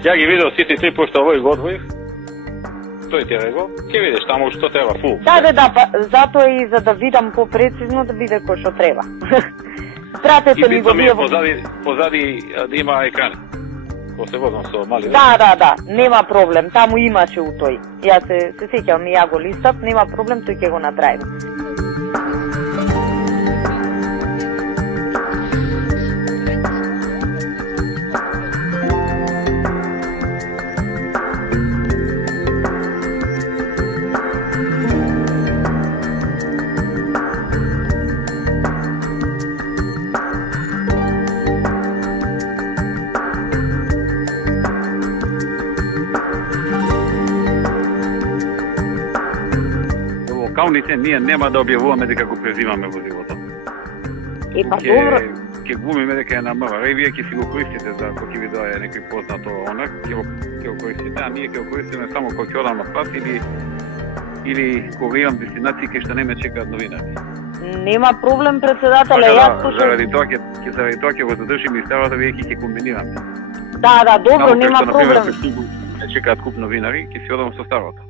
Ја ги видов сите три, пошто овој го одвоив. Тој ти рекол, ќе видиш таму што треба фул. Да, па, затоа и за да видам попрецизно да биде кој што треба. Пратете ми го вие. Позади да има екран. Ко се возам со мали. Да, нема проблем. Таму имаше у тој. Ја се сеќавам и ја го листав, нема проблем, тој ќе го направи. Кауните ние нема да објавуваме дека го презимаме возилото. Па добро. Ќе глумиме дека е на МВР и вие ќе си го користите за кога ќе ви дое некој познато онак, ќе го користите, а ние ќе го користиме само кога ќе одам на пат или кога имам дестинации кај што не ме чекаат новинари. Нема проблем, председателе, јас слушам. Заради тоа ќе го задржиме и ставата, вие ќе комбинираме. Да, добро, нема проблем. Не чекаат куп новинари, ќе си одам со старото.